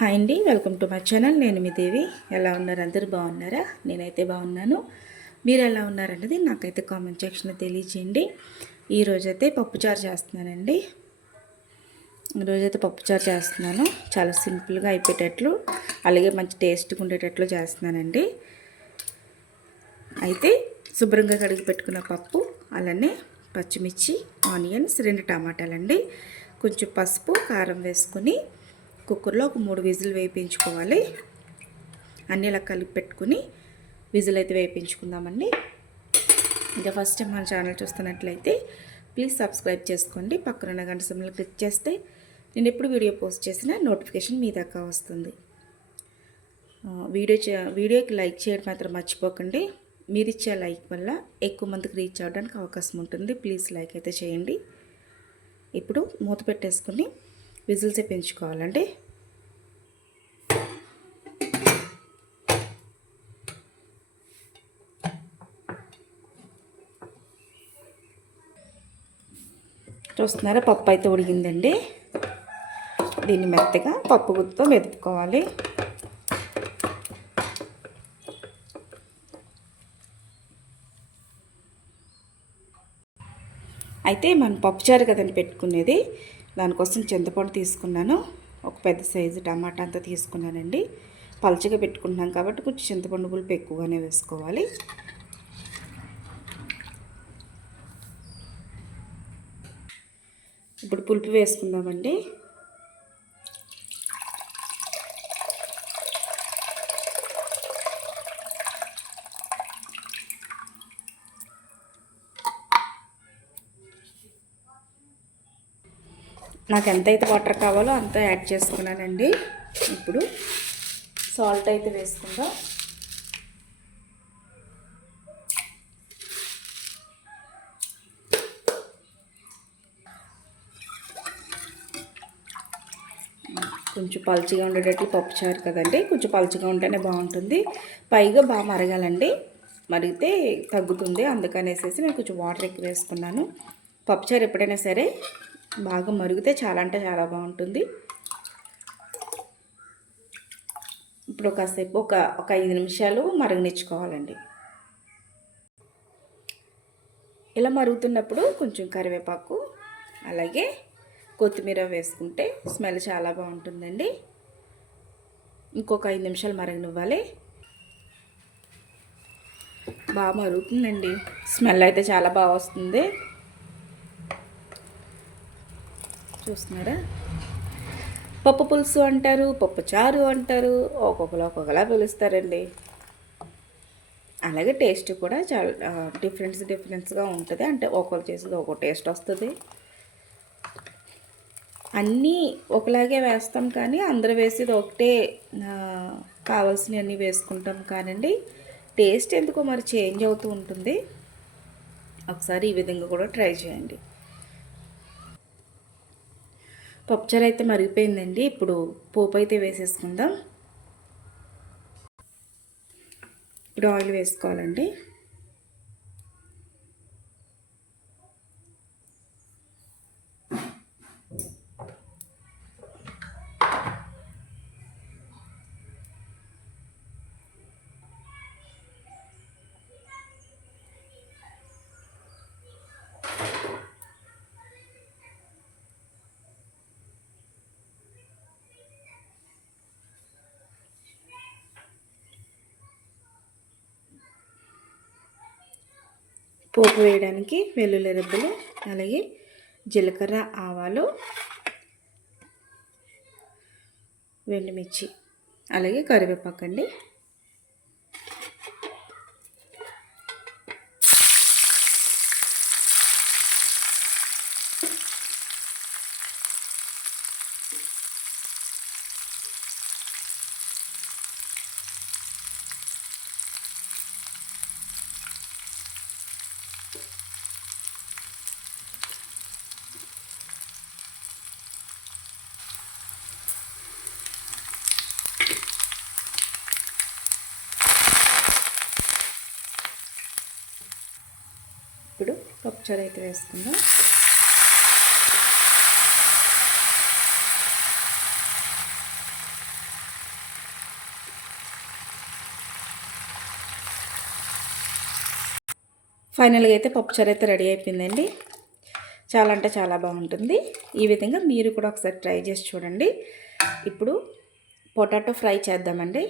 Hi అండి welcome to my channel. నేను మీ దేవి. ఎలా ఉన్నారు? అందరూ బాగున్నారా? నేనైతే బాగున్నాను. మీరు ఎలా ఉన్నారన్నది నాకైతే కామెంట్ సెక్షన్లో తెలియజేయండి ఈరోజైతే పప్పుచారు చేస్తున్నానండి. ఈరోజైతే పప్పుచారు చేస్తున్నాను. చాలా సింపుల్గా అయిపోయేటట్లు అలాగే మంచి టేస్ట్గా ఉండేటట్లు చేస్తున్నానండి. అయితే శుభ్రంగా కడిగి పెట్టుకున్న పప్పు అలానే పచ్చిమిర్చి ఆనియన్స్ రెండు టమాటాలండి. కొంచెం పసుపు కారం వేసుకొని కుక్కర్లో ఒక మూడు విజిల్ వేయించుకోవాలి. అన్నీ ఇలా కలిపి పెట్టుకుని విజిల్ అయితే వేయించుకుందామండి. ఇంకా ఫస్ట్ టైం మన ఛానల్ చూస్తున్నట్లయితే ప్లీజ్ సబ్స్క్రైబ్ చేసుకోండి. పక్కన ఉన్న గంట సమయంలో క్లిక్ చేస్తే నేను ఎప్పుడు వీడియో పోస్ట్ చేసినా నోటిఫికేషన్ మీ దాకా వస్తుంది. వీడియో చే- వీడియోకి లైక్ చేయడం మాత్రం మర్చిపోకండి. మీరు ఇచ్చే లైక్ వల్ల ఎక్కువ మందికి రీచ్ అవ్వడానికి అవకాశం ఉంటుంది. ప్లీజ్ లైక్ అయితే చేయండి. ఇప్పుడు మూత పెట్టేసుకుని విజిల్స్ పెంచుకోవాలండి చూస్తున్నారా పప్పు అయితే ఉడిగిందండి దీన్ని మెత్తగా పప్పు గుత్తో మెదుపుకోవాలి. అయితే మనం పప్పుచారు కదండి పెట్టుకునేది దానికోసం చింతపండు తీసుకున్నాను. ఒక పెద్ద సైజు టమాటా అంతా తీసుకున్నానండి. పలచగా పెట్టుకుంటున్నాం కాబట్టి కొంచెం చింతపండు పులుపు ఎక్కువగానే వేసుకోవాలి. ఇప్పుడు పులుపు వేసుకుందామండి. నాకు ఎంతైతే వాటర్ కావాలో అంత యాడ్ చేసుకున్నానండి. ఇప్పుడు సాల్ట్ అయితే వేసుకుందాం. కొంచెం పలుచగా ఉండేటట్లు పప్పుచారు కదండి. కొంచెం పలుచగా ఉంటేనే బాగుంటుంది. పైగా బాగా మరగాలండి. మరిగితే తగ్గుతుంది. అందుకనేసేసి నేను కొంచెం వాటర్ ఎక్కువ వేసుకున్నాను. పప్పుచారు ఎప్పుడైనా సరే బాగా మరిగితే చాలా అంటే చాలా బాగుంటుంది. ఇప్పుడు కాసేపు ఒక ఒక ఐదు నిమిషాలు మరగనిచ్చుకోవాలండి. ఇలా మరుగుతున్నప్పుడు కొంచెం కరివేపాకు అలాగే కొత్తిమీర వేసుకుంటే స్మెల్ చాలా బాగుంటుందండి. ఇంకొక ఐదు నిమిషాలు మరగనివ్వాలి. బాగా మరుగుతుందండి. స్మెల్ అయితే చాలా బాగా వస్తుంది. చూస్తున్నారా పప్పు పులుసు అంటారు పప్పు చారు అంటారు ఒక్కొక్కలా ఒక్కొక్కలా పిలుస్తారండి. అలాగే టేస్ట్ కూడా చాలా డిఫరెన్స్ డిఫరెన్స్గా ఉంటుంది. అంటే ఒక్కొక్కరు చేసేది ఒక్కో టేస్ట్ వస్తుంది. అన్నీ ఒకలాగే వేస్తాం కానీ అందరూ వేసేది ఒకటే కావాల్సినవి కావాల్సినవన్నీ వేసుకుంటాం కానండి. టేస్ట్ ఎందుకో మరి చేంజ్ అవుతూ ఉంటుంది. ఒకసారి ఈ విధంగా కూడా ట్రై చేయండి. పప్పుచారు అయితే మరిగిపోయిందండి. ఇప్పుడు పోపు అయితే వేసేసుకుందాం. ఇప్పుడు ఆయిల్ వేసుకోవాలండి. పోపు వేయడానికి వెల్లుల్లి రెబ్బలు అలాగే జీలకర్ర ఆవాలు వెండిమిర్చి అలాగే కరివేపాకు అండి ఇప్పుడు పప్పుచారు అయితే వేసుకుందాం. ఫైనల్గా అయితే పప్పుచారు అయితే రెడీ అయిపోయిందండి. చాలా అంటే చాలా బాగుంటుంది. ఈ విధంగా మీరు కూడా ఒకసారి ట్రై చేసి చూడండి. ఇప్పుడు పొటాటో ఫ్రై చేద్దామండి.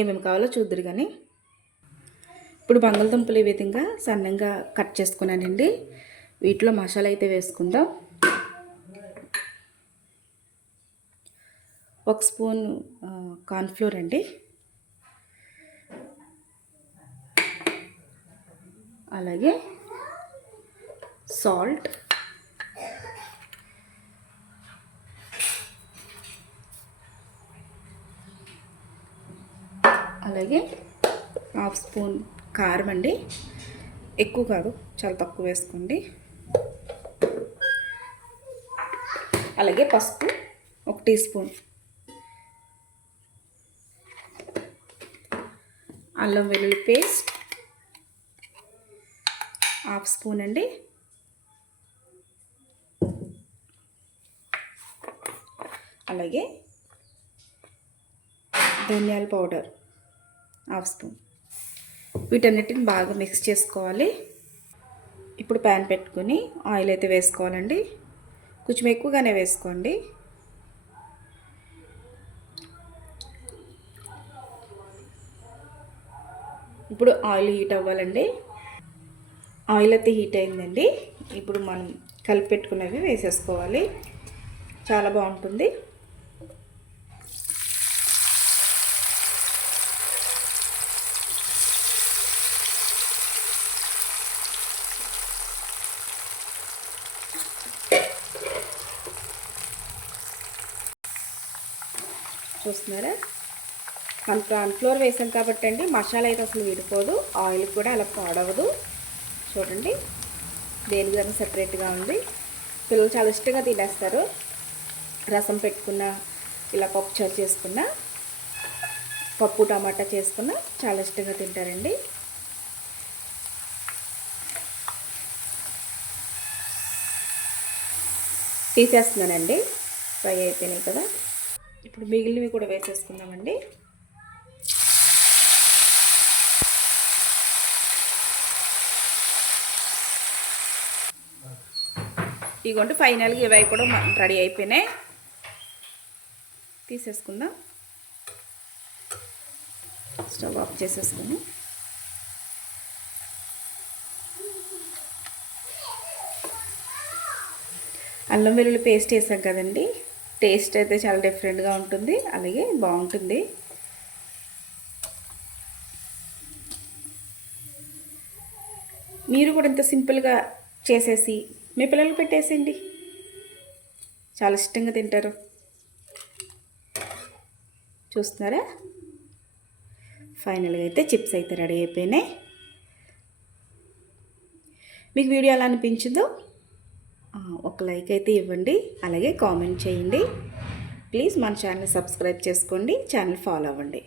ఏమేమి కావాలో చూద్దరు కానీ. ఇప్పుడు బంగాళదుంపలు ఈ విధంగా సన్నంగా కట్ చేసుకున్నానండి. వీటిలో మసాలా అయితే వేసుకుందాం. ఒక స్పూన్ కార్న్ఫ్లోర్ అండి. అలాగే సాల్ట్. అలాగే హాఫ్ స్పూన్ కారం అండి. ఎక్కువ కాదు చాలా తక్కువ వేసుకోండి. అలాగే పసుపు ఒక టీ స్పూన్. అల్లం వెల్లుల్లి పేస్ట్ హాఫ్ స్పూన్ అండి. అలాగే ధనియాల పౌడర్ హాఫ్ స్పూన్. వీటన్నిటిని బాగా మిక్స్ చేసుకోవాలి. ఇప్పుడు ప్యాన్ పెట్టుకుని ఆయిల్ అయితే వేసుకోవాలండి. కొంచెం ఎక్కువగానే వేసుకోండి. ఇప్పుడు ఆయిల్ హీట్ అవ్వాలండి. ఆయిల్ అయితే హీట్ అయిందండి. ఇప్పుడు మనం కలిపి పెట్టుకున్నవి వేసేసుకోవాలి. చాలా బాగుంటుంది. చూస్తున్నారా? మనం కార్న్ ఫ్లోర్ వేసాం కాబట్టి అండి మసాలా అయితే అసలు విడిపోదు. ఆయిల్ కూడా అలా పాడవదు. చూడండి దేనికైనా సెపరేట్గా ఉంది. పిల్లలు చాలా ఇష్టంగా తినేస్తారు. రసం పెట్టుకున్న ఇలా పప్పు చారు చేసుకున్న పప్పు టమాటా చేసుకున్న చాలా ఇష్టంగా తింటారండి. తీసేస్తున్నానండి. ఫ్రై అయిపోయినాయి కదా. ఇప్పుడు మిగిలినవి కూడా వేసేసుకుందామండి. ఇదిగోండి ఫైనల్గా ఇవి కూడా రెడీ అయిపోయినాయి. తీసేసుకుందాం. స్టవ్ ఆఫ్ చేసేసుకుందాం అల్లం వెల్లుల్లి పేస్ట్ వేసాం కదండి. టేస్ట్ అయితే చాలా డిఫరెంట్గా ఉంటుంది. అలాగే బాగుంటుంది. మీరు కూడా ఇంత సింపుల్గా చేసేసి మీ పిల్లలు పెట్టేసేయండి. చాలా ఇష్టంగా తింటారు. చూస్తున్నారా? ఫైనల్గా అయితే చిప్స్ అయితే రెడీ అయిపోయినాయి. మీకు వీడియో ఎలా అనిపించిందో ఒక లైక్ అయితే ఇవ్వండి అలాగే కామెంట్ చేయండి. ప్లీజ్ మన ఛానల్ సబ్స్క్రైబ్ చేసుకోండి ఛానల్ ఫాలో అవ్వండి.